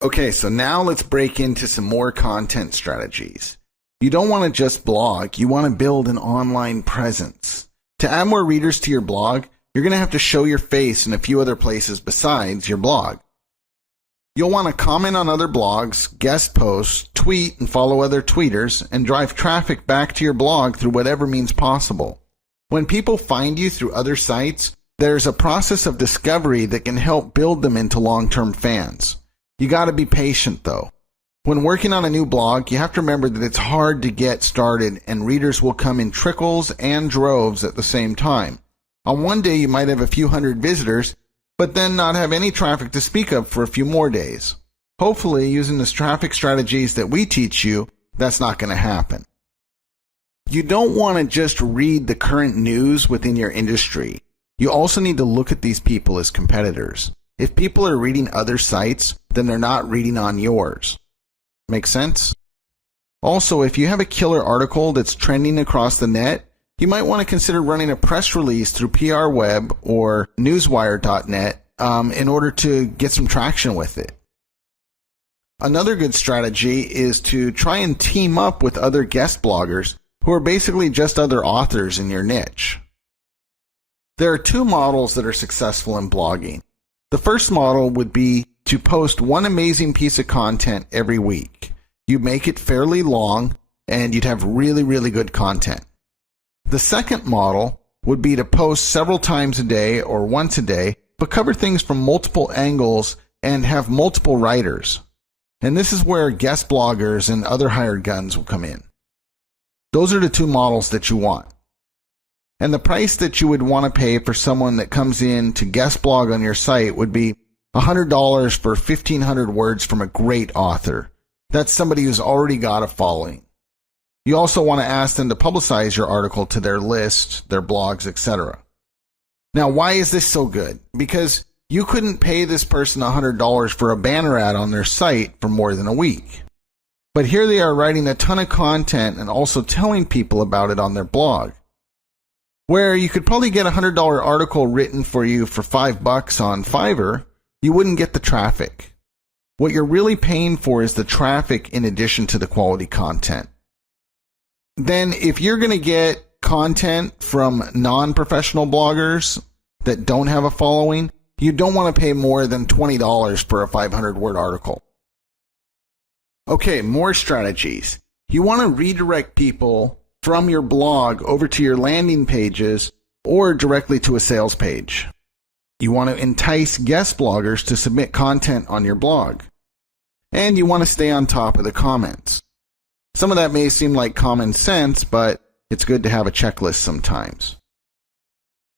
Okay, so now let's break into some more content strategies. You don't want to just blog, you want to build an online presence. To add more readers to your blog, you're going to have to show your face in a few other places besides your blog. You'll want to comment on other blogs, guest posts, tweet and follow other tweeters, and drive traffic back to your blog through whatever means possible. When people find you through other sites, there's a process of discovery that can help build them into long-term fans. You got to be patient though. When working on a new blog, you have to remember that it's hard to get started and readers will come in trickles and droves at the same time. On one day you might have a few hundred visitors, but then not have any traffic to speak of for a few more days. Hopefully, using the traffic strategies that we teach you, that's not going to happen. You don't want to just read the current news within your industry. You also need to look at these people as competitors. If people are reading other sites, then they're not reading on yours. Make sense? Also, if you have a killer article that's trending across the net, you might want to consider running a press release through PRWeb or newswire.net in order to get some traction with it. Another good strategy is to try and team up with other guest bloggers who are basically just other authors in your niche. There are two models that are successful in blogging. The first model would be to post one amazing piece of content every week. You make it fairly long and you'd have really good content. The second model would be to post several times a day or once a day, but cover things from multiple angles and have multiple writers. And this is where guest bloggers and other hired guns will come in. Those are the two models that you want. And the price that you would want to pay for someone that comes in to guest blog on your site would be $100 for 1,500 words from a great author. That's somebody who's already got a following. You also want to ask them to publicize your article to their list, their blogs, etc. Now, why is this so good? Because you couldn't pay this person $100 for a banner ad on their site for more than a week. But here they are writing a ton of content and also telling people about it on their blog. Where you could probably get a $100 article written for you for $5 on Fiverr, you wouldn't get the traffic. What you're really paying for is the traffic in addition to the quality content. Then if you're going to get content from non-professional bloggers that don't have a following, you don't want to pay more than $20 for a 500-word article. Okay, more strategies. You want to redirect people from your blog over to your landing pages or directly to a sales page. You want to entice guest bloggers to submit content on your blog. And you want to stay on top of the comments. Some of that may seem like common sense, but it's good to have a checklist sometimes.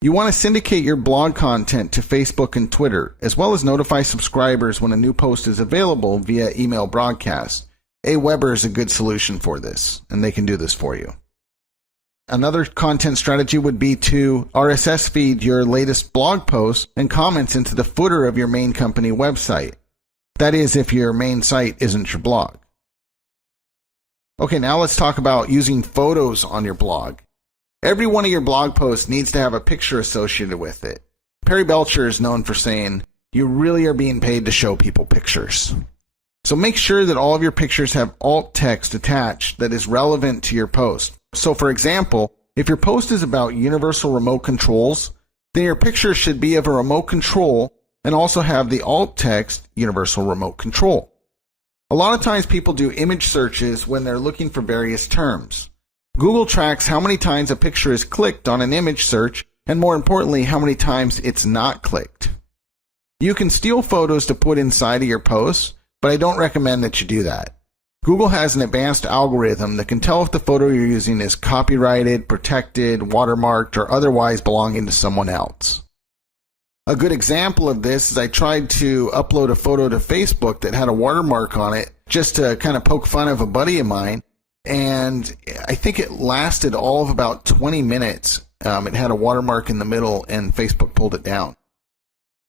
You want to syndicate your blog content to Facebook and Twitter, as well as notify subscribers when a new post is available via email broadcast. Aweber is a good solution for this, and they can do this for you. Another content strategy would be to RSS feed your latest blog posts and comments into the footer of your main company website. That is, if your main site isn't your blog. Okay, now let's talk about using photos on your blog. Every one of your blog posts needs to have a picture associated with it. Perry Belcher is known for saying, "You really are being paid to show people pictures." So make sure that all of your pictures have alt text attached that is relevant to your post. So for example, if your post is about universal remote controls, then your picture should be of a remote control and also have the alt text universal remote control. A lot of times people do image searches when they're looking for various terms. Google tracks how many times a picture is clicked on an image search and more importantly, how many times it's not clicked. You can steal photos to put inside of your posts, but I don't recommend that you do that. Google has an advanced algorithm that can tell if the photo you're using is copyrighted, protected, watermarked, or otherwise belonging to someone else. A good example of this is I tried to upload a photo to Facebook that had a watermark on it just to kind of poke fun of a buddy of mine, and I think it lasted all of about 20 minutes. It had a watermark in the middle and Facebook pulled it down.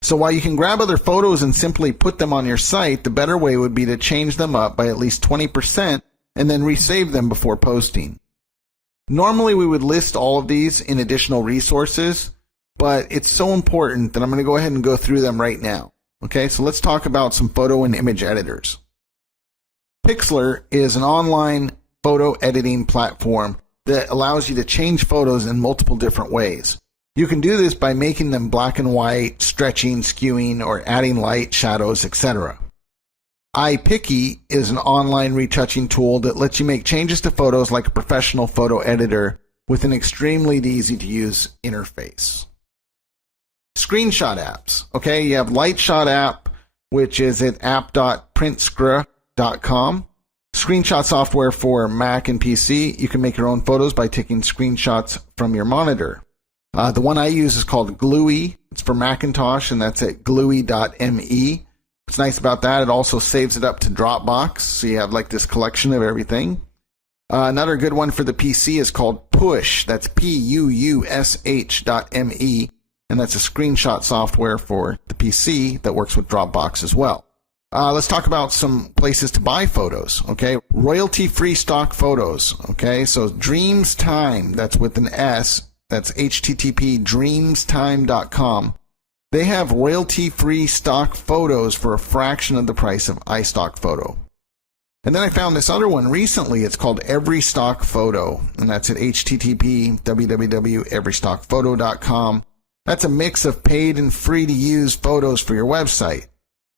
So while you can grab other photos and simply put them on your site, the better way would be to change them up by at least 20% and then resave them before posting. Normally we would list all of these in additional resources, but it's so important that I'm going to go ahead and go through them right now. Okay, so let's talk about some photo and image editors. Pixlr is an online photo editing platform that allows you to change photos in multiple different ways. You can do this by making them black and white, stretching, skewing, or adding light, shadows, etc. iPicky is an online retouching tool that lets you make changes to photos like a professional photo editor with an extremely easy-to-use interface. Screenshot apps. Okay, you have Lightshot app, which is at app.printscra.com. Screenshot software for Mac and PC. You can make your own photos by taking screenshots from your monitor. The one I use is called Gluey. It's for Macintosh, and that's at gluey.me. What's nice about that, it also saves it up to Dropbox, so you have like this collection of everything. Another good one for the PC is called Push. That's puush.me, and that's a screenshot software for the PC that works with Dropbox as well. Let's talk about some places to buy photos. Okay, royalty-free stock photos. Okay, so Dreams Time, that's with an S. That's http://dreamstime.com. They have royalty-free stock photos for a fraction of the price of iStock photo. And then I found this other one recently. It's called Every Stock Photo, and that's at http://www.everystockphoto.com. That's a mix of paid and free-to-use photos for your website.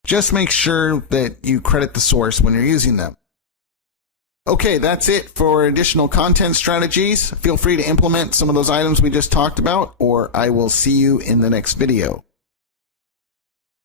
Just make sure that you credit the source when you're using them. Okay, that's it for additional content strategies. Feel free to implement some of those items we just talked about, or I will see you in the next video.